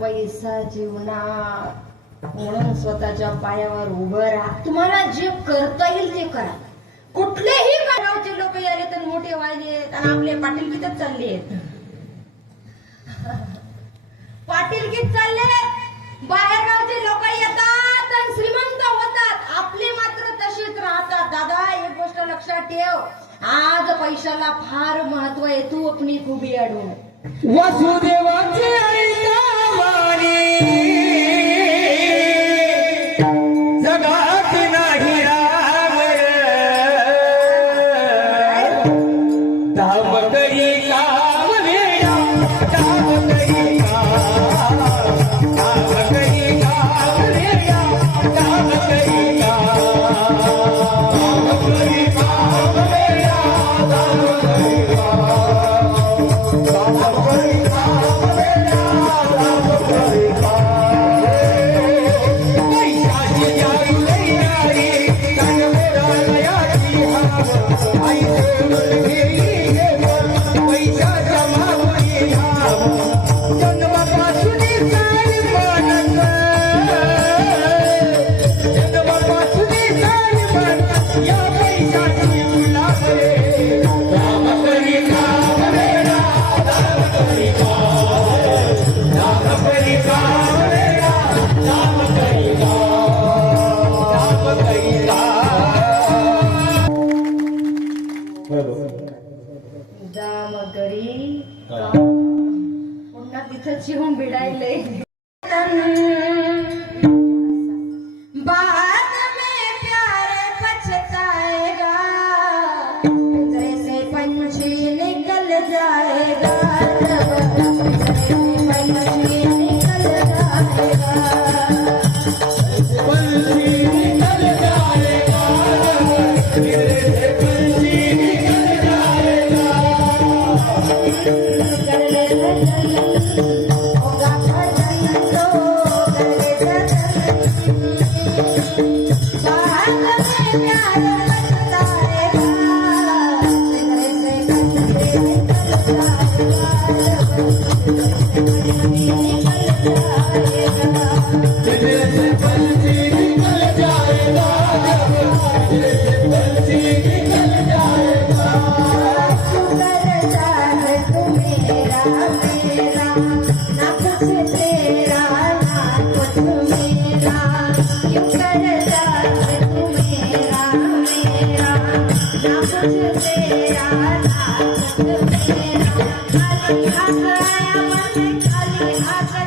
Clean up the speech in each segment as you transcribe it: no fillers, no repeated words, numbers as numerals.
पैसा जीवनात म्हणून स्वतःच्या पायावर उभं राहा. तुम्हाला जे करता येईल ते करा. कुठलेही गावचे लोक आले तर मोठे व्हायले आणि आपले पाटील कितीच चालले आहेत. पाटील किती चालले, बाहेर गावचे लोक येतात आणि श्रीमंत होतात, आपले मात्र तसेच राहतात. दादा एक गोष्ट लक्षात ठेव, आज पैशाला फार महत्व आहे. तू आपली खुबी अडवून वसुदेवाचे जगात नाही रावळ, धाम करी काम वेळा, धाम करी काम, धाम करी काम वेळा, धाम करी काम, धाम करी काम वेळा, धाम करी काम, धाम करी काम वेळा.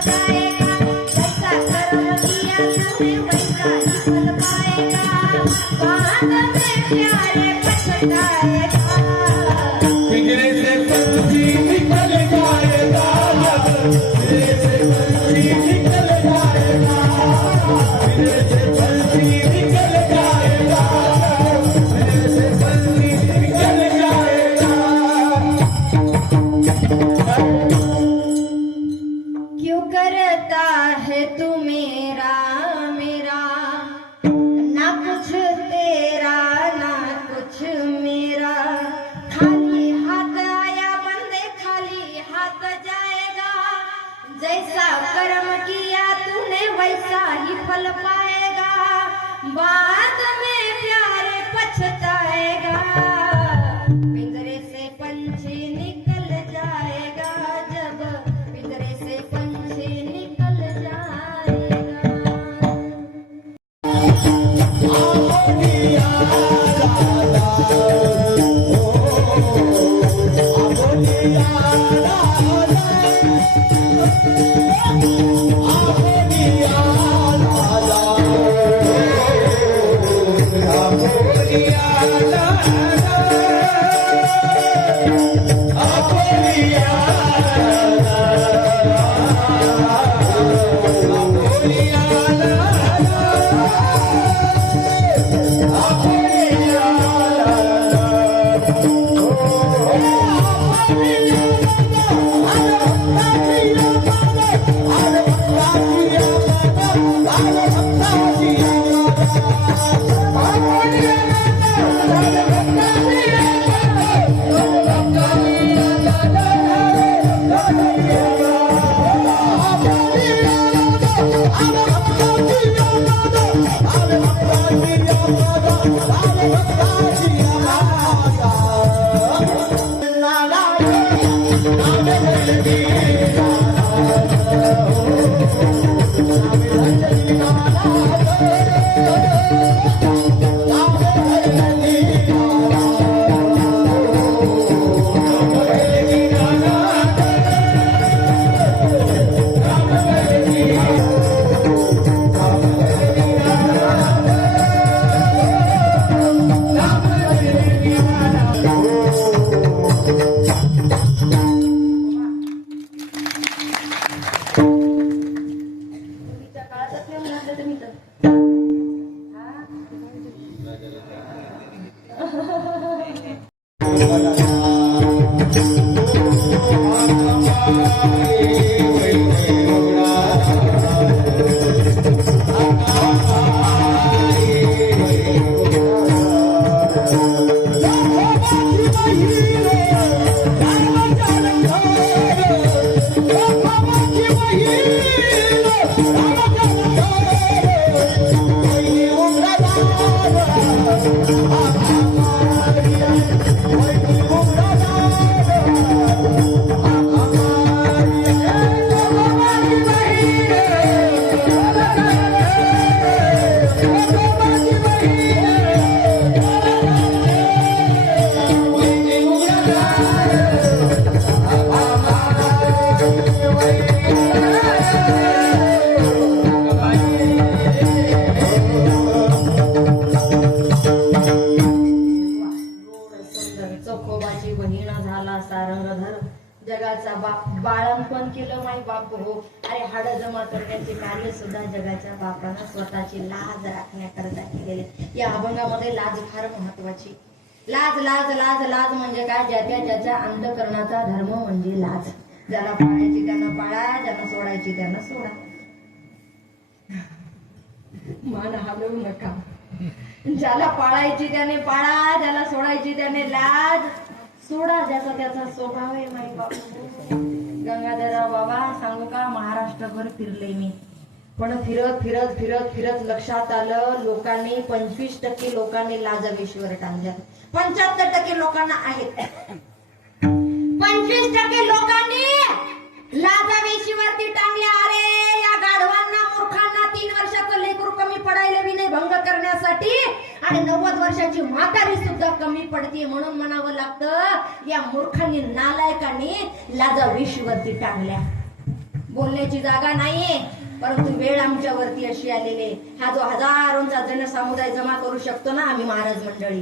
जाएगा जैसा कर्म किया तूने वैसा ही फल पाएगा बाद में प्यारे पछताएगा पिंजरे से पंछी निकल जाएगा पिंजरे से पंछी निकल जाएगा पिंजरे से पंछी निकल जाएगा पिंजरे से पंछी निकल जाएगा क्यों करता है तू मेरा मेरा ना कुछ तेरा ना कुछ मेरा खाली हाथ आया बंदे खाली हाथ जाएगा जैसा कर्म किया तूने वैसा ही फल पाएगा बाद में प्यारे पछताएगा पिंजरे से पंछी निकल जाएगा जब पिंजरे से पंछी निकल जाएगा जगाचा बाप बाळंपण केलं माई बाप हो. अरे हाड जमा करण्याचे कार्य सुद्धा जगाच्या बापानं स्वतःची लाज राखण्याकरता केलेले. या अभंगामध्ये लाज फार महत्वाची. लाज लाज लाज लाज म्हणजे काय? ज्याच्या अंतःकरणाचा धर्म म्हणजे लाज. ज्याला पाळायची त्यांना पाळा, ज्यांना सोडायची त्यांना सोडा. मान हलवू नका. ज्याला पाळायची त्याने पाळा, ज्याला सोडायची त्याने लाज सोडा. ज्याचा त्याचा स्वभाव आहे माई बाबा. गंगाधरराव बाबा सांगू का, महाराष्ट्रभर फिरले मी, पण फिरत फिरत फिरत फिरत लक्षात आलं लोकांनी 25% लोकांनी लाजावेशीवर टांगल्या. 75% लोकांना आहेत. 25% लोकांनी लाजावेशीवरती टांगल्या. अरे या गाढवांना मूर्खांना 3 वर्षाचं लेकरू कमी पडायला विनय भंग करण्यासाठी आणि 90 वर्षाची म्हातारी सुद्धा कमी पडते म्हणून म्हणावं लागतं या मूर्खांनी नालायकांनी लाजावेशीवरती टांगल्या. बोलण्याची जागा नाहीये, परंतु वेळ आमच्यावरती अशी आलेली आहे. हा जो हजारोंचा जनसमुदाय जमा करू शकतो ना आम्ही महाराज मंडळी,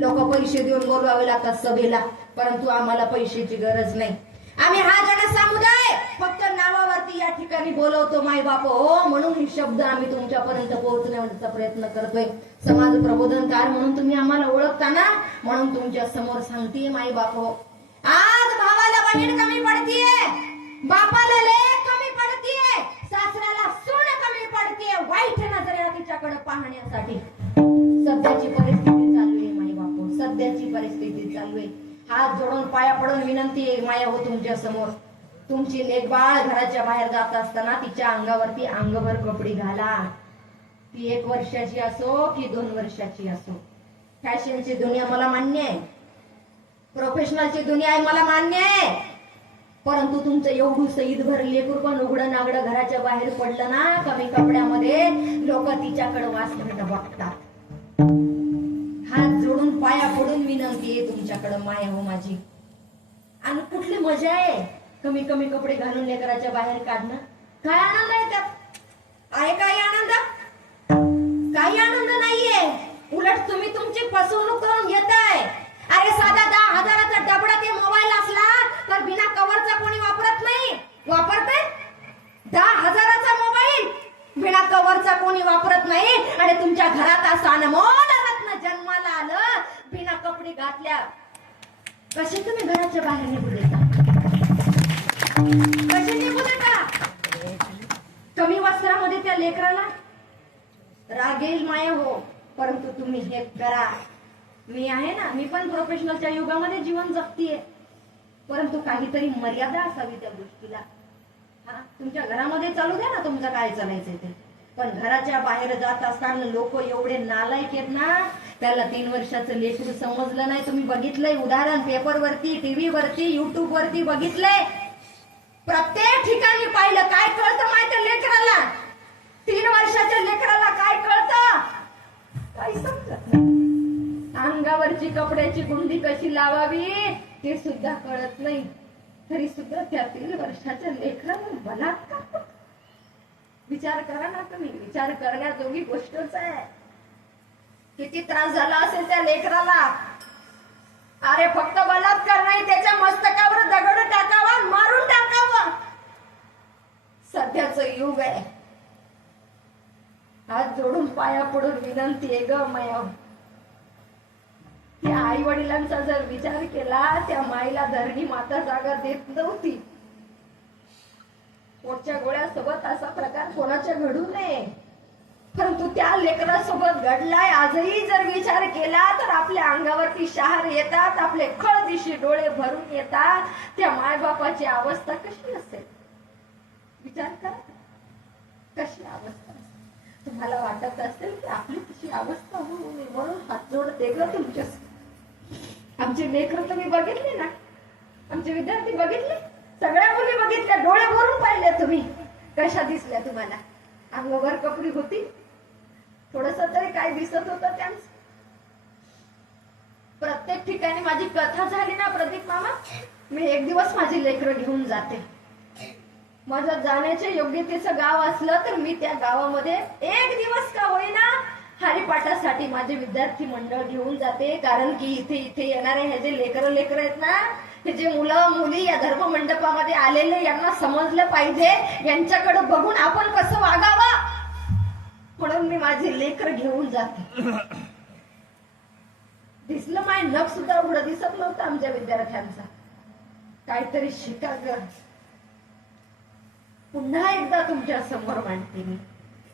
लोक पैसे देऊन बोलवावे लागतात सभेला, परंतु आम्हाला पैशाची गरज नाही. आम्ही हा जनसमुदाय फक्त नावावरती या ठिकाणी बोलवतो माय बाप हो, म्हणून हे शब्द आम्ही तुमच्यापर्यंत पोहोचण्याचा प्रयत्न करतोय. समाज प्रबोधनकार म्हणून तुम्ही आम्हाला ओळखता ना, म्हणून तुमच्या समोर सांगते माय बाप हो. आज भावाला बहीण कमी पडतीये, बापाला लेक कमी पडतीये, सासऱ्याला सून कमी पडतीये वाईट नजरेला तिच्याकडे पाहण्यासाठी. सध्याची परिस्थिती चालू आहे माय बाप, सध्याची परिस्थिती चालू आहे. हात जोडून पाया पडून विनंती आहे माया हो तुमच्या समोर, तुमची लेकबाळ घराच्या बाहेर जात असताना तिच्या अंगावरती अंगभर कपडे घाला. ती 1 वर्षाची असो की 2 वर्षाची असो. फॅशनची दुनिया मला मान्य आहे, प्रोफेशनलची दुनिया आहे मला मान्य आहे, परंतु तुमचं एवढं सईद भर लेकरू पण उघडं नागडं घराच्या बाहेर पडलं ना कमी कपड्यामध्ये, लोक तिच्याकडे वासकडे बघतात. हात जोडून पाया पडून विनंती आहे तुमच्याकडे माया हो माझी. आणि कुठली मजा आहे कमी कमी कपडे घालून लेकराच्या बाहेर काढणं? काय आनंद आहे त्यात? आहे काही आनंद? काही आनंद नाहीये. उलट तुम्ही तुमची फसवणूक करून घेताय. अरे साधा 10,000चा डबडा ते मोबाईल असला तर बिना कव्हरचा कोणी वापरत नाही, वापरते? 10,000चा मोबाईल बिना कव्हरचा कोणी वापरत नाही. आणि तुमच्या घरात असा अनमोल रत्न जन्माला आलं बिना कपडे घातल्या, कसे तुम्ही घराच्या बाहेर निघू देता? कसे निघू देता? कमी वस्त्रामध्ये त्या लेकराला रागेल माया हो, परंतु तुम्ही हे करा. मी आहे ना, मी पण प्रोफेशनलच्या युगामध्ये जीवन जगतीये, परंतु काहीतरी मर्यादा असावी त्या गोष्टीला. हा, तुमच्या घरामध्ये चालू द्या ना तुमचं काय चालायचंय ते, पण घराच्या बाहेर जात असताना लोक एवढे नालायक आहेत ना, त्याला 3 वर्षाचं लेकरू समजलं नाही. तुम्ही बघितलंय उदाहरण, पेपरवरती, टीव्ही वरती, युट्यूब वरती बघितलंय, प्रत्येक ठिकाणी पाहिलं. काय कळतं माहिती लेकराला? 3 वर्षाच्या लेकराला काय कळतं? काही समजत नाही. अंगावरची कपड्याची गुंडी कशी लावावी ते सुद्धा कळत नाही, तरी सुद्धा त्या 3 वर्षाच्या लेकराला बलात्कार. विचार करा ना तुम्ही, विचार करण्याजोगी गोष्टच आहे. किती त्रास झाला असेल त्या लेकराला. अरे फक्त बलात्कार नाही, त्याच्या मस्तकावर दगड टाकावा, मारून टाकावं. सध्याचं युग आहे. हात जोडून पाया पडून विनंती आहे ग माया, त्या आई वडिलांचा जर विचार केला, त्या माईला धरणी माता जागा देत नव्हती. पोटच्या गोळ्यासोबत असा प्रकार कोणाच्या घडू नये, परंतु त्या लेकरासोबत घडलाय. आजही जर विचार केला तर आपल्या अंगावरती शहार येतात, आपले खळदिशी डोळे भरून येतात. त्या मायबापाची अवस्था कशी असेल विचार करा, कशी अवस्था असेल. तुम्हाला वाटत असेल की आपली कशी अवस्था होऊ नये म्हणून हात जोडते ग तुमच्या. आमचे लेकर तुम्ही बघितले ना, आमचे विद्यार्थी बघितले, सगळ्या मुली बघितल्या, डोळे भरून पाहिले तुम्ही. कशा दिसल्या तुम्हाला? अंगावर कपडी होती, थोडस तरी काय दिसत होतं त्यांचं. प्रत्येक ठिकाणी माझी कथा झाली ना प्रदीप मामा, मी एक दिवस माझी लेकरं घेऊन जाते. माझं जाण्याच्या योग्यतेचं गाव असलं तर मी त्या गावामध्ये एक दिवस का होईना हरिपाठासाठी माझे विद्यार्थी मंडळ घेऊन जाते. कारण की इथे येणारे हे जे लेकर आहेत ना, हे जे मुलं मुली या धर्म मंडपामध्ये आलेले, यांना समजलं पाहिजे यांच्याकडे बघून आपण कसं वागावं, म्हणून मी माझे लेकर घेऊन जाते. दिसलं माय नख सुद्धा उघडं दिसत नव्हतं आमच्या विद्यार्थ्यांचा. काहीतरी शिका ग. पुन्हा एकदा तुमच्या समोर मांडते मी,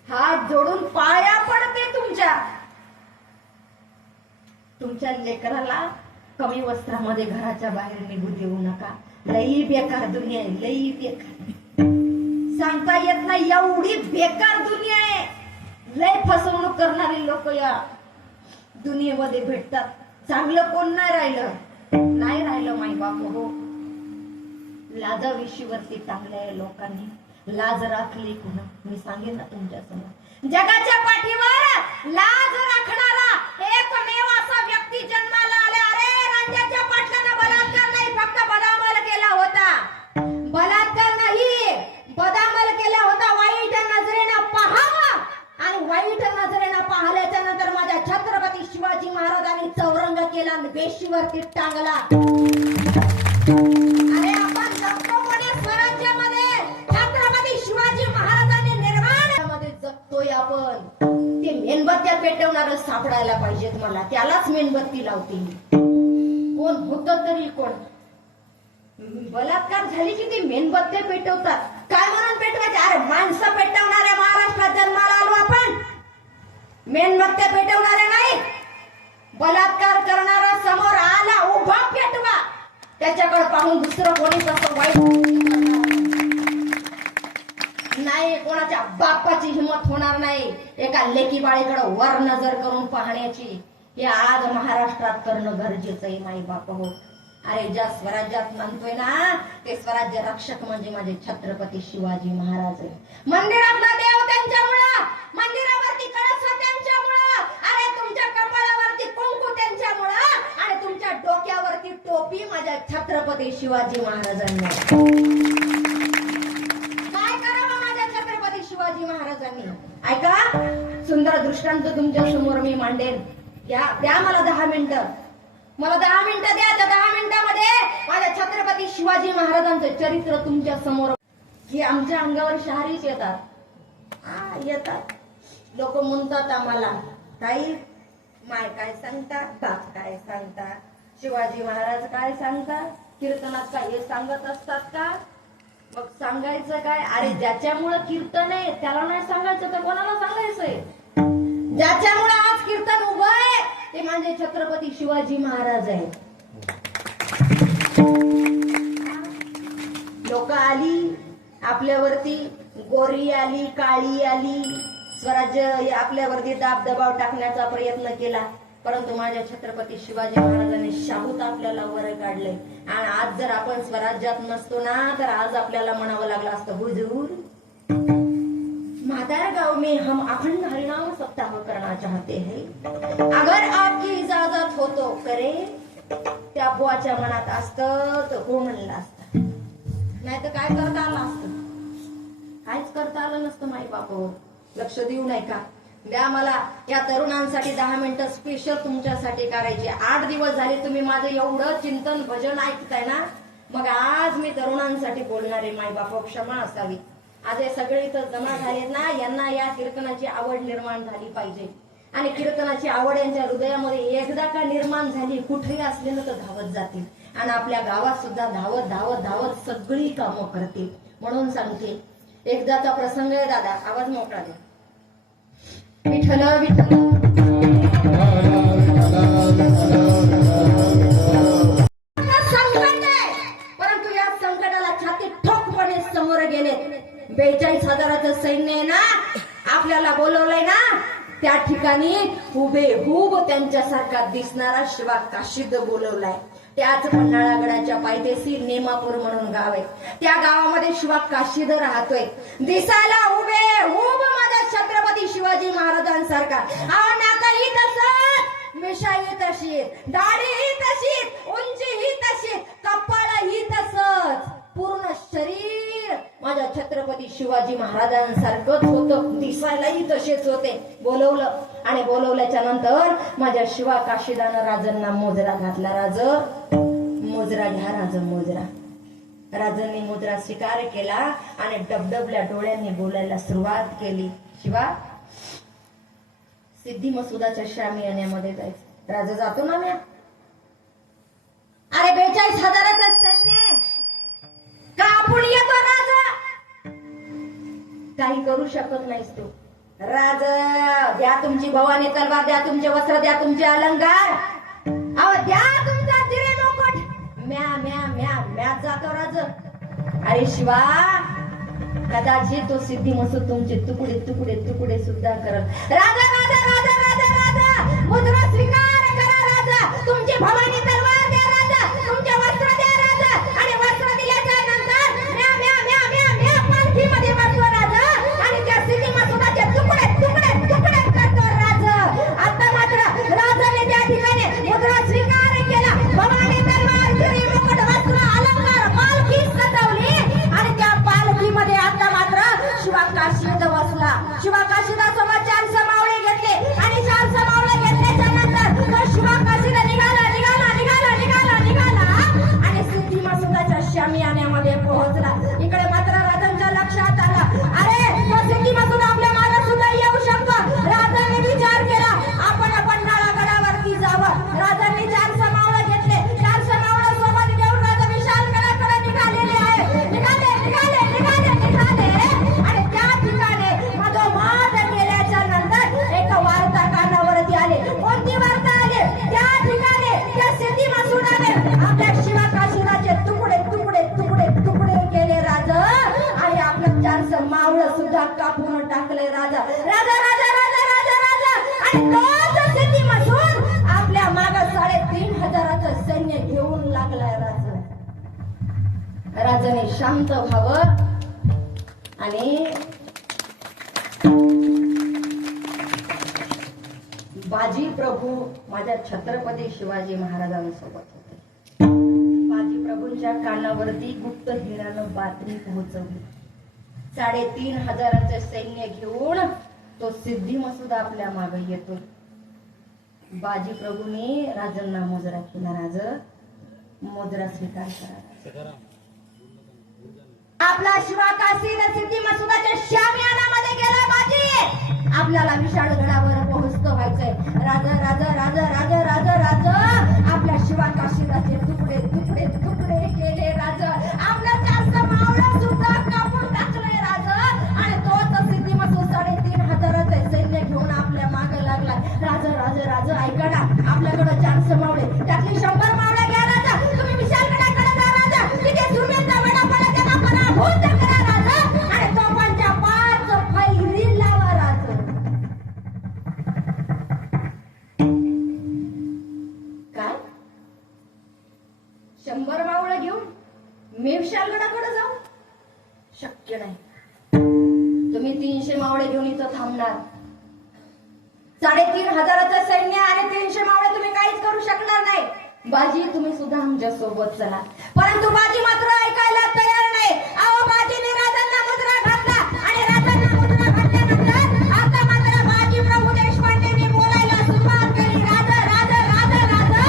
हात जोडून पाया पडते तुमच्या लेकराला कमी वस्त्रामध्ये घराच्या बाहेर निघू देऊ नका. लई बेकार दुनिया आहे, लई बेकार. सांगता येत नाही एवढी बेकार दुनिया आहे. लय फसवणूक करणारे लोक या दुनियेमध्ये भेटतात. चांगलं कोण नाही राहिलं माई बाप हो. लाजाविषयीवरती टांगल्या लोकांनी लाज राखली कुणा. मी सांगेन ना तुमच्या समोर, जगाच्या पाठीवर लाज राखणारा एकमेव असा व्यक्ती जन्माला आला. अरे राज्याच्या पाटलानं बलात्कार नाही, फक्त बदामाल केला होता. बलात्कार नाही, वरती टांगला. अरे आपण जगतो कोण्या स्वराज्यामध्ये? छत्रपती शिवाजी महाराजांनी निर्माण मध्ये जगतोय आपण. ते मेणबत्त्या पेटवणार सापडायला पाहिजेत मला, त्यालाच मेणबत्ती लावते. कोण होत तरी कोण? बलात्कार झाली की ती मेणबत्त्या पेटवतात. काय म्हणून पेटवायचे? अरे माणसं पेटवणाऱ्या महाराष्ट्रात जन्माला आलो आपण, मेणबत्त्या पेटवणाऱ्या नाही. बलात्कार करणारा समोर आला उभा पेटवा, त्याच्याकडे पाहून दुसरं कोणी तसं वाईट नाही. कोणाच्या बापाची हिंमत होणार नाही एका लेकी बाळीकडे वर नजर करून पाहण्याची. हे आज महाराष्ट्रात करणं गरजेचं आहे माई बाप हो. अरे ज्या स्वराज्यात म्हणतोय ना ते स्वराज्य रक्षक म्हणजे माझे छत्रपती शिवाजी महाराज आहे. मंदिरातला देव त्यांच्यामुळं, मंदिरावरती कळस त्यांच्यामुळं, अरे तुमच्या कपाळावरती कुंकू त्यांच्यामुळं आणि तुमच्या डोक्यावरती टोपी माझ्या छत्रपती शिवाजी महाराजांनी. काय करावं माझ्या छत्रपती शिवाजी महाराजांनी? ऐका, सुंदर दृष्टांत तुमच्या समोर मी मांडेन. द्या मला 10 मिनिटं, मला 10 मिनिटं द्या. त्या 10 मिनिटांमध्ये माझ्या छत्रपती शिवाजी महाराजांचं चरित्र तुमच्या समोर. की आमच्या अंगावर शहारीच येतात, येतात. लोक म्हणतात आम्हाला, ताई माय काय सांगतात, बाप काय सांगतात, शिवाजी महाराज काय सांगतात, कीर्तनात काय हे सांगत असतात का? मग सांगायचं काय? अरे ज्याच्यामुळं कीर्तन आहे त्याला नाही सांगायचं तर कोणाला सांगायचंय? ज्याच्यामुळे आज कीर्तन उभं आहे ते म्हणजे छत्रपती शिवाजी महाराज आहेत. लोक आली आपल्यावरती, गोरी आली, काळी आली, स्वराज्य आपल्यावरती दाबदबाव टाकण्याचा प्रयत्न केला, परंतु माझ्या छत्रपती शिवाजी महाराजांनी शाहूत आपल्याला वर काढले. आणि आज जर आपण स्वराज्यात नसतो ना तर आज आपल्याला म्हणावं लागलं असतं, हुजूर मादार गांव में हम अखंड हरिनाम सप्ताह करना चाहते हैं, अगर आपकी इजाजत हो तो करे. त्या बुवाच्या मनात असतं तर हो म्हणलं असतं, नाही तर काय करता आलं असतं? काहीच करता आलं नसतं माई बापू. लक्ष देऊ नाही का? द्या मला या तरुणांसाठी 10 मिनिटं स्पेशल तुमच्यासाठी करायचे. 8 दिवस झाले तुम्ही माझं एवढं चिंतन भजन ऐकताय ना, मग आज मी तरुणांसाठी बोलणारे माई बापू. क्षमा असावी. आज हे सगळे इथं जमा झालेत ना, यांना या कीर्तनाची आवड निर्माण झाली पाहिजे. आणि कीर्तनाची आवड यांच्या हृदयामध्ये एकदा का निर्माण झाली, कुठेही असले ना तर धावत जातील आणि आपल्या गावात सुद्धा धावत धावत धावत सगळी कामं करतील. म्हणून सांगते, एकदाचा प्रसंग आहे दादा, आवाज मोठा द्या. विठ्ठल विठ्ठल संकट आहे, परंतु या संकटाला छाती ठोकपणे समोर गेलेत. 42,000चं सैन्य आहे ना, आपल्याला बोलवलंय ना, त्या ठिकाणी हुबेहूब त्यांच्यासारखा दिसणारा शिवा काशीद बोलवलाय. त्याच पन्हाळागडाच्या पायथ्याशी नेमापूर म्हणून गाव आहे, त्या गावामध्ये शिवा काशीद राहतोय. दिसायला हुबेहूब माझा छत्रपती शिवाजी महाराजांसारखा. नाकाही तसंच, मिशाही तशी, दाढीही तशी, उंचीही तशी, कपाळही तसंच, पूर्ण शरीर माझ्या छत्रपती शिवाजी महाराजांसारखंच होतं, दिसायलाही तसेच होते. बोलवलं आणि बोलवल्याच्या नंतर माझ्या शिवा काशीदानं राजांना मोजरा घातला. राज मोजरा घ्या, राज मोजरा. राजांनी मोजरा स्वीकार केला आणि डबडबल्या डोळ्यांनी बोलायला सुरुवात केली. शिवा, सिद्धी मसुदाच्या शामियान्यामध्ये जायचं. राजा जातो ना म्या. अरे 42,000चं सैन्य का आपण येतो राजा? काही करू शकत नाहीस तू. राज द्या तुमची भवानी तलवार, द्या तुमचे वस्त्र, द्या तुमचे अलंकार, अहो द्या तुमचा तिरे मुकुट. म्या म्या म्या म्या जातो राज. अरे शिवा, कदाचित तो सिद्धी मसूद तुमचे तुकडे तुकडे तुकडे सुद्धा करल. राजा राजा राजा राजा राजा मुद्रा स्वीकार करा राजा. तुमची भवानी तलवार द्या राजा, तुमचे वस्त्र द्या राजा. आणि वस्त्र दिल्याच्या नंतर म्या म्या म्या म्या म्या पालखीमध्ये बसतो राजा आणि त्या सिद्धी मसुदाचे तुकडे तुकडे तुकडे करतो राजा. आता मात्र राजाने त्या ठिकाणी मुद्रा स्वीकार केला. भवानी तलवार, तिरी मुकुट, वस्त्र, अलंकार, पालखी सजवली आणि त्या पालखीमध्ये आता मात्र शिवा काशीद बसला. शिवा काशीदासोबत 4 समावळे घेतले आणि 4 समावळे घेतल्याच्या नंतर तो शिवा काशीद निघाला निघाला निघाला कापून टाकले राजा राजा राजा राजा राजा राजा आणि तोच सिद्धी मसूद आपल्या माग 3,500 सैन्य घेऊन लागलाय राजा. राजाने शांत व्हावं आणि बाजी प्रभू माझ्या छत्रपती शिवाजी महाराजांसोबत होते. बाजी प्रभूंच्या कानावरती गुप्त हिरानं बातमी पोहोचवली. 3,500 सैन्य घेऊन तो सिद्धी मसूद आपल्या मागे येतो. बाजी प्रभूंनी राजांना मुजरा केला. राज मुजरा स्वीकार करा. आपला शिवाकाशी सिद्धी मसुदाच्या शामियानामध्ये गेला. बाजी आपल्याला विशाळगडावर पोहोचतो व्हायचंय. राजा राजा राजा राजा राजा राजा आपल्या शिवाकाशीचे तुकडे तुकडे तुकडे केले. राजा आपल्या 400 मावळा सुद्धा कापून टाकले. राजा आणि तोच सिद्धी मसूद 3,500 सैन्य घेऊन आपल्या मागे लागला. राजा राजा राजा ऐका ना, आपल्याकडे 400 मावळे त्यातली 100 मावळे घ्या. राजा तुम्ही विशाळगडाकडे जा. राजा तिथे सुरवेचा वेळा पडला त्यांना पराभूत करा. राजा आणि तोफांच्या 5 फैरी लावा. राजा काय 100 मावळे घेऊन मी विशाळगडाकडे जाऊ? शक्य नाही. तुम्ही 300 मावळे घेऊन इथं थांबणार. 3,500 सैन्य आणि 300 मावळे तुम्ही काहीच करू शकणार नाही. बाजी तुम्ही सुद्धा आमच्या सोबत चला. परंतु बाजी मात्र ऐकायला तयार नाही. अहो बाजीने राजांना मुजरा घातला आणि राजांना मुजरा घातल्यानंतर आता मात्र बाजी प्रभू देशपांडेंनी बोलायला सुरुवात केली. राजा राजा राजा राजा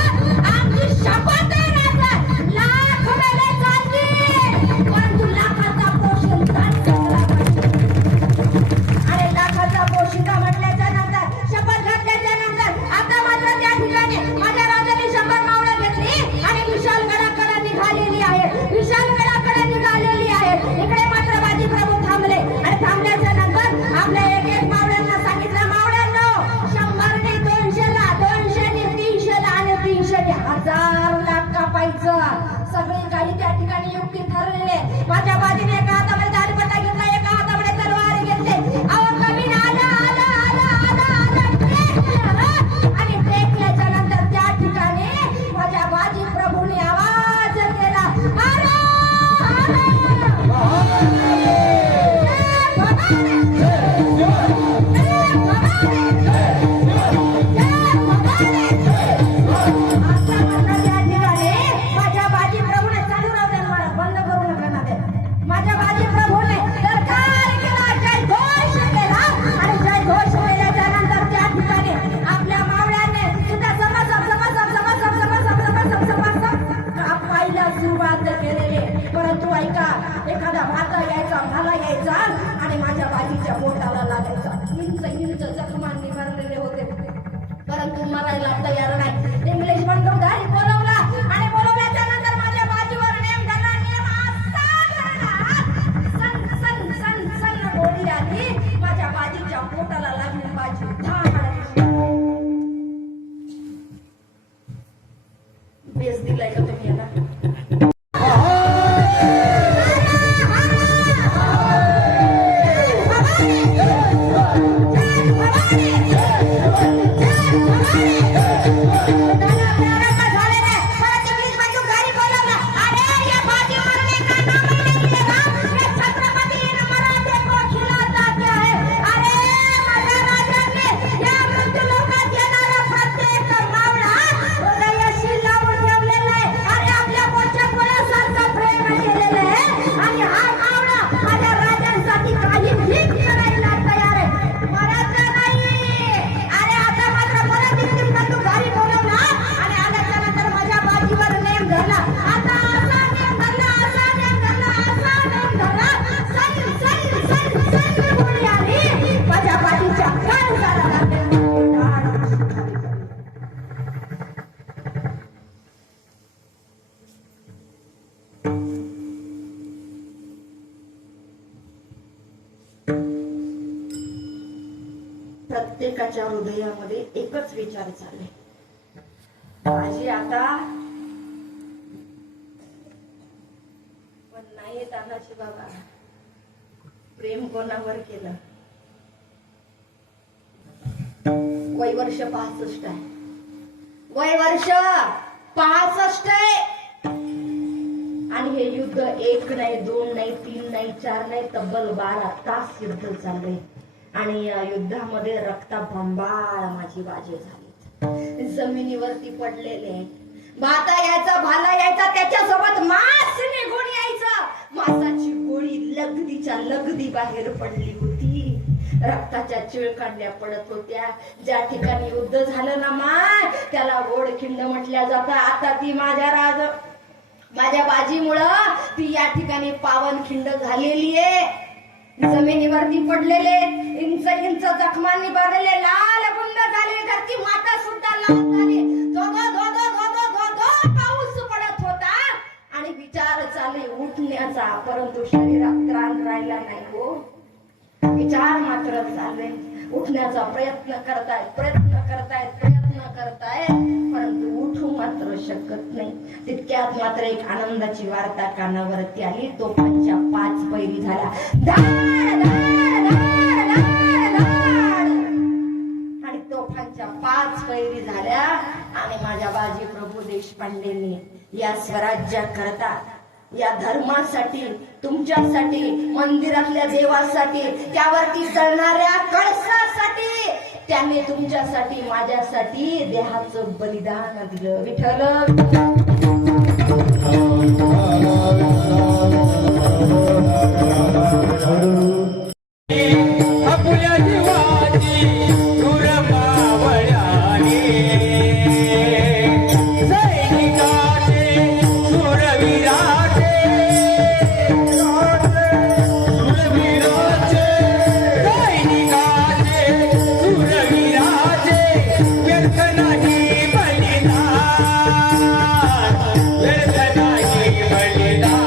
आमची शपथ आहे. राजा लाख मेले चालतील परंतु लाखाचा पोशिंदा आणि लाखाचा पोशिंदा म्हटल्याच्या नंतर शपथ घातल्याच्या नंतर आता मात्र त्या ठिकाणी माझ्या राजाने 100 मावळे घेतली आणि विशाळगडाकडे निघालेली आहे. विशाळगडाकडे निघालेली आहे. इकडे मात्र बाजी प्रभू थांबले आणि थांबल्याच्या नंतर आपल्या एक मावळ्यांना सांगितलं, मावळ्यांनो 100 ने 200 ला, 200 ने 300 ला आणि 300 ने 1000 लाख कापायचं. सगळी काही त्या ठिकाणी युक्ती ठरलेले. माझ्या बाजीने एका हातामध्ये दाढीपट्टा घेतला, एका हातामध्ये तलवार घेतली. अहो कमी आला आला आला आला आला आणि टेकल्याच्या नंतर त्या ठिकाणी माझ्या बाजी प्रभूने आवाज केला, अरे माझ्या बाजी प्रभूने चालू राहू दे, मला बंद करू नका ना. माझ्या बाजी प्रभूने दरकार केला, जय घोष केला आणि जय घोष केल्याच्या नंतर त्या ठिकाणी आपल्या मावळ्याने सुद्धा कापायला सुरुवात केलेली. परंतु ऐका, एखादा भाता यायचा, मला यायचा आणि माझ्या बाजीच्या बोटाला लागायचा. इंच जखमांनी भरलेले होते परंतु मरायला तयार नाही. इंग्लिश बंदूकधारी बोलवला आणि बोलवल्याच्या नंतर माझ्या बाजीवर नेम झाला. नेम असा धरला, सन सन सन सन गोळी आली माझ्या बाजीच्या पोटाला लागली. बाजी बेस दिलाय का तुम्ही याला? प्रत्येकाच्या हृदयामध्ये एकच विचार चालले, माझी आता पण नाही तानाजी बाबा, प्रेम कोणावर केलं वय वर्ष 65 आहे. वय वर्ष 65 आहे. आणि हे युद्ध 1 नाही, 2 नाही, 3 नाही, 4 नाही, तब्बल 12 तास युद्ध चालले. आणि या युद्धामध्ये रक्ताबंबाळ माझी बाजी झाली. जमिनीवरती पडलेले भाता यायचा, भाला यायचा, त्याच्यासोबत मांस निघून यायचं. मांसाची गोळी लगदीच्या लगदी बाहेर पडली होती. रक्ताच्या चिळकांड्या पडत होत्या. ज्या ठिकाणी युद्ध झालं ना मा, त्याला गोडखिंड म्हटल्या जातं. आता ती माझ्या बाजीमुळं ती या ठिकाणी पावनखिंड झालेली आहे. जमिनीवरती पडलेले इंच इंच जखमांनी भरलेले लाल गुंड झाले. घरची माता सुद्धा लाल झाली. धो धो धो धो धो धो धो धो पाऊस पडत होता. आणि विचार चाले उठण्याचा, परंतु शरीरात त्राण राहिला नाही हो. विचार मात्र चालले, उठण्याचा प्रयत्न करतायत, परंतु उठू मात्र शकत नाही. तितक्यात मात्र एक आनंदाची वार्ता कानावरती आली. तोफांच्या 5 पैरी झाल्या. धाड धाड धाड धाड धाड. आणि तोफांच्या 5 पैरी झाल्या. आणि माझ्या बाजी प्रभू देशपांडेंनी या स्वराज्याकरता, या धर्मासाठी, तुमच्यासाठी, मंदिरातल्या देवासाठी, त्यावरती जळणाऱ्या कळसासाठी त्यांनी तुमच्यासाठी, माझ्यासाठी देहाचं बलिदान दिलं. विठ्ठल आपुल्या जीवाची दूर मावळ्याने, सैनिकाचे शूरवीराचे, सैनिकाचे शूरवीराचे व्यर्थ नाही बलिदान, व्यर्थ नाही बलिदान.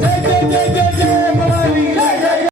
जय जय जय